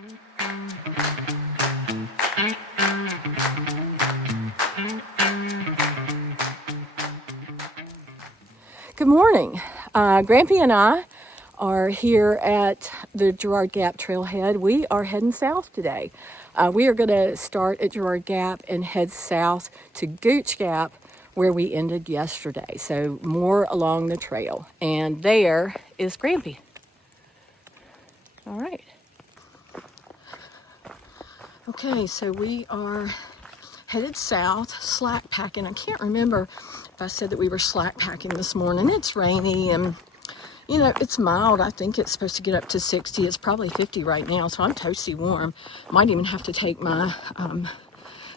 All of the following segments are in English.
Good morning. Grampy and I are here at the Girard Gap Trailhead. We are heading south today. We are going to start at Girard Gap and head south to Gooch Gap, where we ended yesterday. So more along the trail. And there is Grampy. All right. Okay, so we are headed south, slack packing. I can't remember if I said that we were slack packing this morning. It's rainy and, you know, it's mild. I think it's supposed to get up to 60. It's probably 50 right now, so I'm toasty warm. Might even have to take my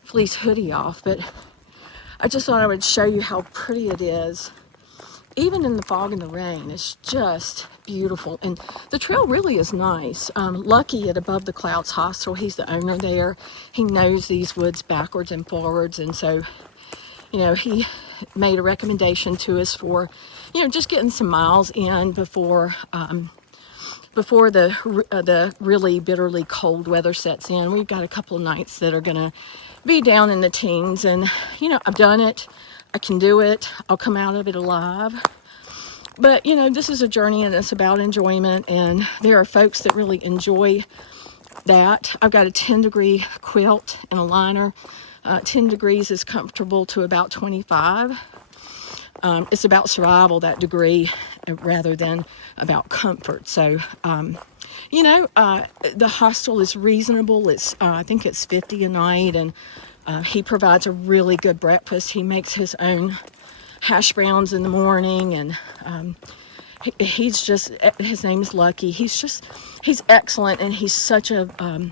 fleece hoodie off, but I just thought I would show you how pretty it is. Even in the fog and the rain, it's just beautiful. And the trail really is nice. Lucky at Above the Clouds Hostel, he's the owner there. He knows these woods backwards and forwards. And so, you know, he made a recommendation to us for, you know, just getting some miles in before the really bitterly cold weather sets in. We've got a couple of nights that are going to be down in the teens. And, you know, I've done it. I can do it. I'll come out of it alive. But, you know, this is a journey and it's about enjoyment. And there are folks that really enjoy that. I've got a 10-degree quilt and a liner. 10 degrees is comfortable to about 25. It's about survival, that degree, rather than about comfort. So, you know, the hostel is reasonable. It's I think it's $50 a night, and he provides a really good breakfast. He makes his own hash browns in the morning, and he's just, his name's Lucky. He's excellent, and he's such a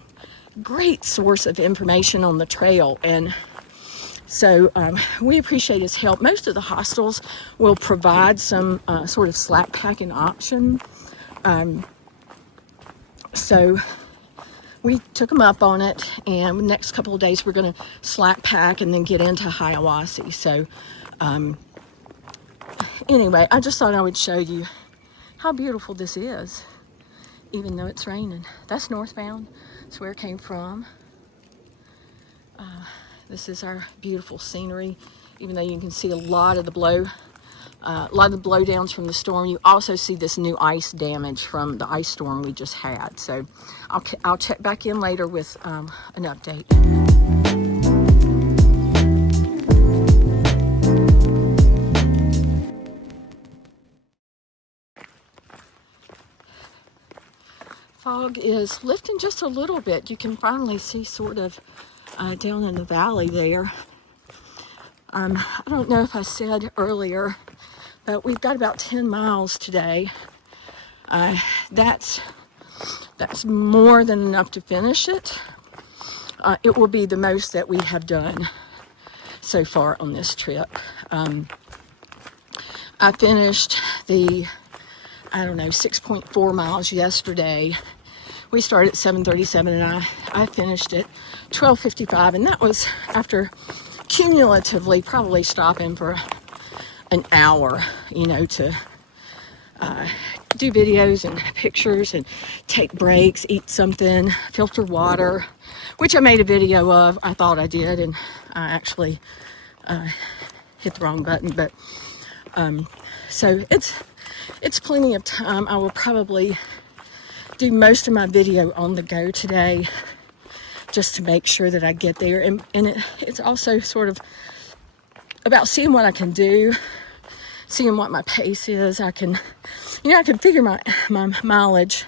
great source of information on the trail. And so we appreciate his help. Most of the hostels will provide some sort of slack packing option. So we took him up on it, and the next couple of days we're going to slack pack and then get into Hiawassee. So anyway, I just thought I would show you how beautiful this is, even though it's raining. That's northbound. That's where it came from. This is our beautiful scenery, even though you can see a lot of the blowdowns from the storm. You also see this new ice damage from the ice storm we just had. So I'll check back in later with an update. Fog is lifting just a little bit. You can finally see sort of down in the valley there. I don't know if I said earlier, but we've got about 10 miles today. That's more than enough to finish it. It will be the most that we have done so far on this trip. I finished the, 6.4 miles yesterday. We started at 7:37 and I finished at 12:55, and that was after cumulatively probably stopping for an hour, you know, to do videos and pictures and take breaks, eat something, filter water, which I made a video of. I thought I did, and I actually hit the wrong button, but so it's plenty of time. I will probably do most of my video on the go today, just to make sure that I get there. And it's also sort of about seeing what I can do, seeing what my pace is. I can figure my mileage,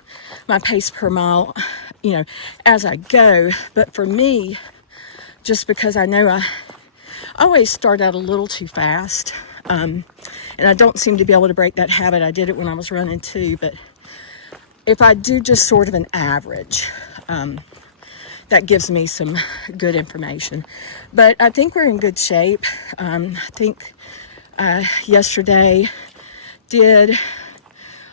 my pace per mile, you know, as I go. But for me, just because I know I always start out a little too fast, and I don't seem to be able to break that habit. I did it when I was running too, but if I do just sort of an average, that gives me some good information. But I think we're in good shape. I think yesterday did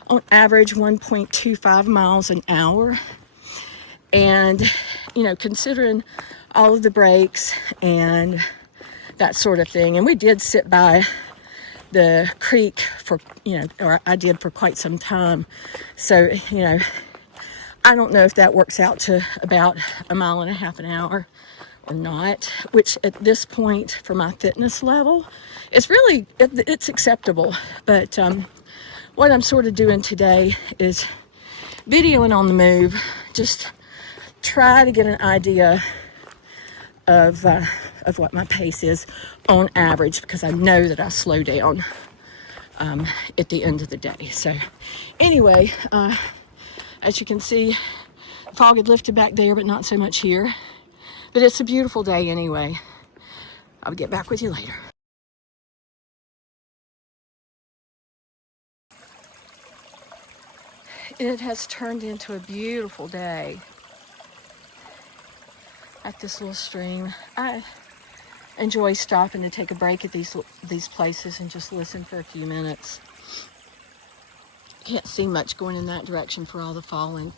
on average 1.25 miles an hour. And, you know, considering all of the breaks and that sort of thing. And we did sit by the creek for, you know, or I did for quite some time. So, you know, I don't know if that works out to about 1.5 miles an hour or not, which at this point for my fitness level, it's acceptable. But what I'm sort of doing today is videoing on the move, just try to get an idea of what my pace is on average, because I know that I slow down at the end of the day. So anyway, as you can see, fog had lifted back there, but not so much here. But it's a beautiful day anyway. I'll get back with you later. It has turned into a beautiful day at this little stream. I enjoy stopping to take a break at these places and just listen for a few minutes. Can't see much going in that direction for all the fallen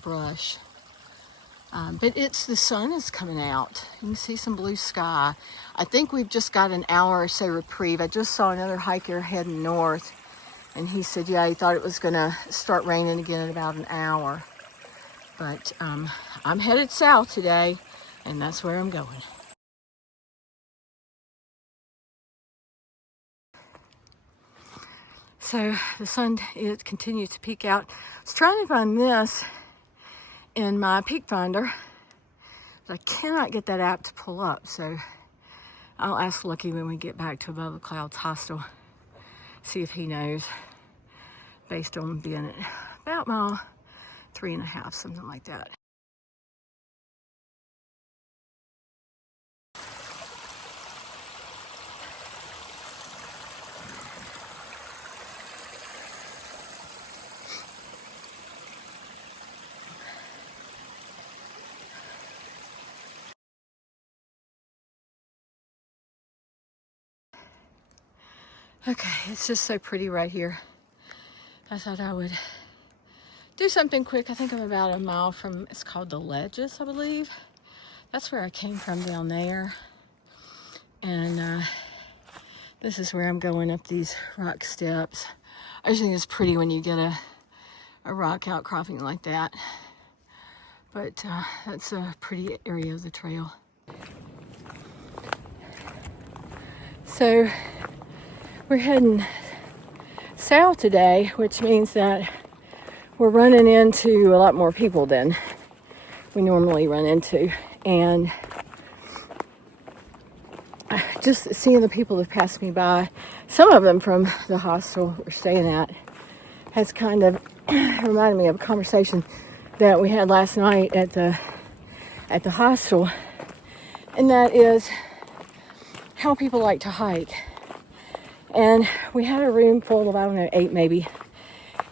brush. But the sun is coming out. You can see some blue sky. I think we've just got an hour or so reprieve. I just saw another hiker heading north, and he said, yeah, he thought it was gonna start raining again in about an hour. But I'm headed south today, and that's where I'm going. So the sun continues to peek out. I was trying to find this in my Peak Finder, but I cannot get that app to pull up. So I'll ask Lucky when we get back to Above the Clouds Hostel, see if he knows, based on being at about mile 3.5, something like that. Okay, it's just so pretty right here. I thought I would do something quick. I think I'm about 1 mile from, it's called the Ledges, I believe. That's where I came from down there. And this is where I'm going up these rock steps. I just think it's pretty when you get a rock outcropping like that. But that's a pretty area of the trail. So we're heading south today, which means that we're running into a lot more people than we normally run into. And just seeing the people that passed me by, some of them from the hostel we're staying at, has kind of reminded me of a conversation that we had last night at the hostel, and that is how people like to hike. And we had a room full of, I don't know, 8 maybe,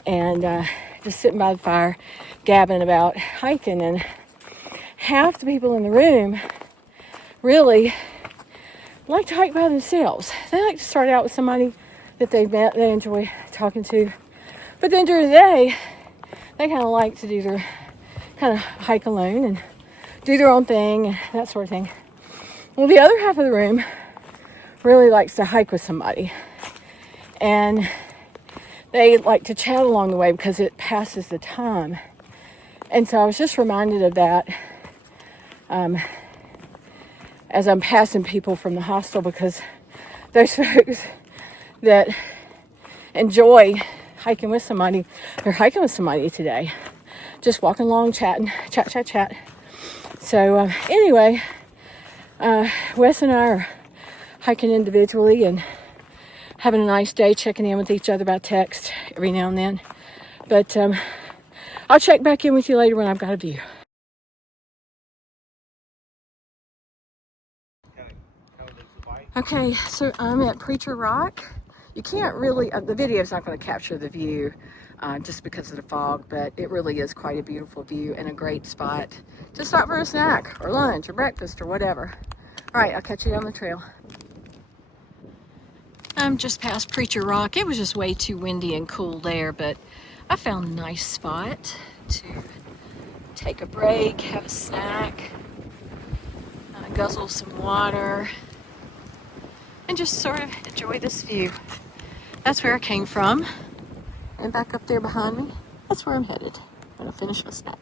and just sitting by the fire gabbing about hiking, and half the people in the room really like to hike by themselves. They like to start out with somebody that they've met, they enjoy talking to, but then during the day they kind of like to do their kind of hike alone and do their own thing and that sort of thing. Well, the other half of the room really likes to hike with somebody, and they like to chat along the way because it passes the time. And so I was just reminded of that as I'm passing people from the hostel, because those folks that enjoy hiking with somebody, they're hiking with somebody today, just walking along, chatting, chat. So anyway, Wes and I are hiking individually and having a nice day, checking in with each other by text every now and then. But I'll check back in with you later when I've got a view. Okay, so I'm at Preacher Rock. You can't really, the video's not going to capture the view just because of the fog, but it really is quite a beautiful view and a great spot to stop for a snack or lunch or breakfast or whatever. All right, I'll catch you on the trail. I'm just past Preacher Rock. It was just way too windy and cool there, but I found a nice spot to take a break, have a snack, guzzle some water, and just sort of enjoy this view. That's where I came from. And back up there behind me, that's where I'm headed. I'm gonna finish my snack.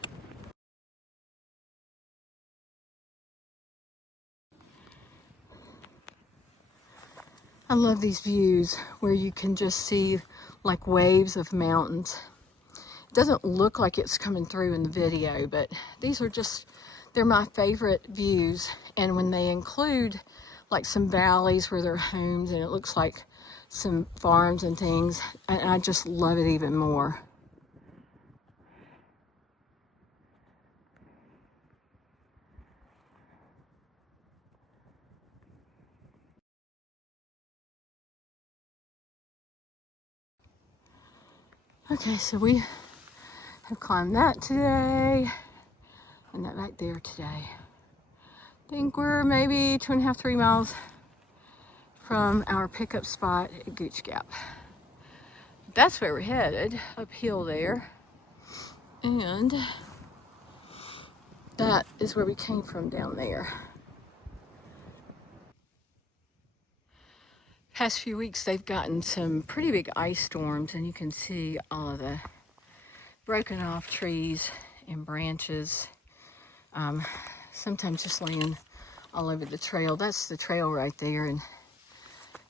I love these views where you can just see like waves of mountains. It doesn't look like it's coming through in the video, but these are just, they're my favorite views. And when they include like some valleys where there are homes and it looks like some farms and things, I just love it even more. Okay, so we have climbed that today and that back there today. I think we're maybe 2.5, 3 miles from our pickup spot at Gooch Gap. That's where we're headed, uphill there. And that is where we came from down there. Past few weeks they've gotten some pretty big ice storms, and you can see all of the broken off trees and branches, sometimes just laying all over the trail. That's the trail right there, and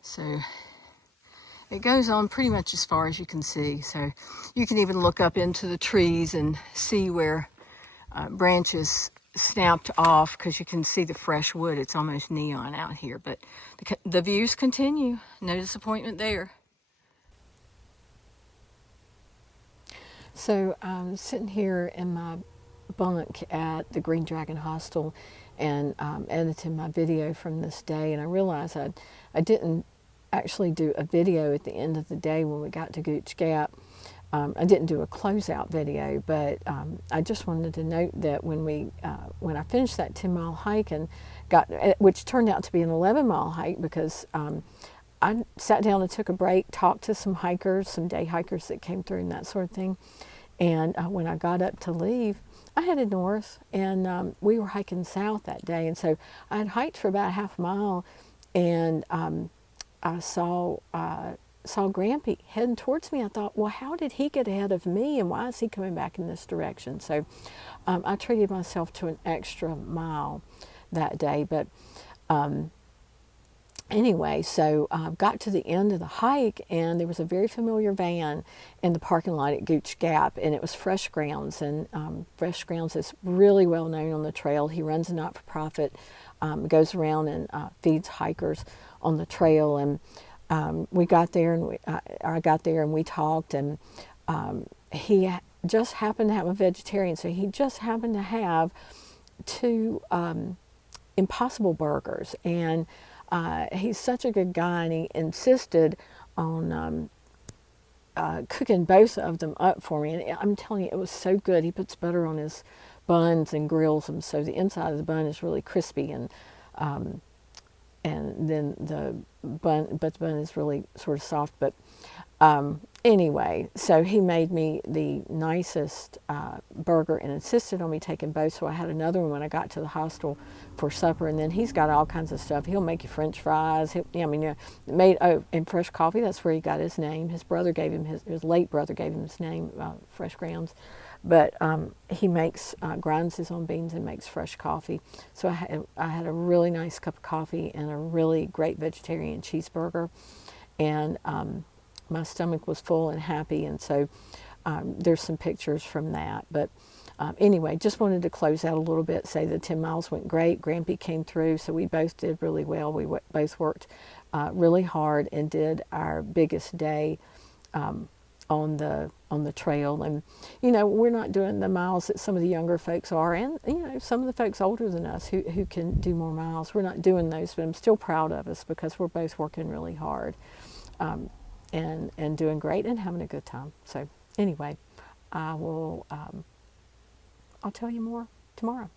so it goes on pretty much as far as you can see. So you can even look up into the trees and see where branches snapped off, because you can see the fresh wood. It's almost neon out here, but the views continue. No disappointment there. So I'm sitting here in my bunk at the Green Dragon Hostel and editing my video from this day, and I realized I didn't actually do a video at the end of the day when we got to Gooch Gap. I didn't do a closeout video, but I just wanted to note that when I finished that 10-mile hike and which turned out to be an 11-mile hike, because I sat down and took a break, talked to some hikers, some day hikers that came through and that sort of thing. And when I got up to leave, I headed north, and we were hiking south that day. And so I had hiked for about half a mile, and I saw Grampy heading towards me. I thought, well, how did he get ahead of me, and why is he coming back in this direction? So I treated myself to an extra mile that day. But anyway, so I got to the end of the hike, and there was a very familiar van in the parking lot at Gooch Gap, and it was Fresh Grounds. And Fresh Grounds is really well known on the trail. He runs a not-for-profit, goes around and feeds hikers on the trail. And we got there, and I got there, and we talked, and he just happened to have a vegetarian, so he just happened to have 2 Impossible burgers, and he's such a good guy, and he insisted on cooking both of them up for me. And I'm telling you, it was so good. He puts butter on his buns and grills them, so the inside of the bun is really crispy, and then the bun is really sort of soft. But anyway, so he made me the nicest burger and insisted on me taking both. So I had another one when I got to the hostel for supper. And then he's got all kinds of stuff. He'll make you French fries. And fresh coffee. That's where he got his name. His brother gave him his late brother gave him his name, Fresh Grounds. But he grinds his own beans and makes fresh coffee. So I had a really nice cup of coffee and a really great vegetarian cheeseburger. And my stomach was full and happy, and so there's some pictures from that. But anyway, just wanted to close out a little bit, say the 10 miles went great. Grampy came through, so we both did really well. We both worked really hard and did our biggest day on the trail. And we're not doing the miles that some of the younger folks are, and some of the folks older than us who can do more miles. We're not doing those, but I'm still proud of us because we're both working really hard. And doing great and having a good time. So anyway, I'll tell you more tomorrow.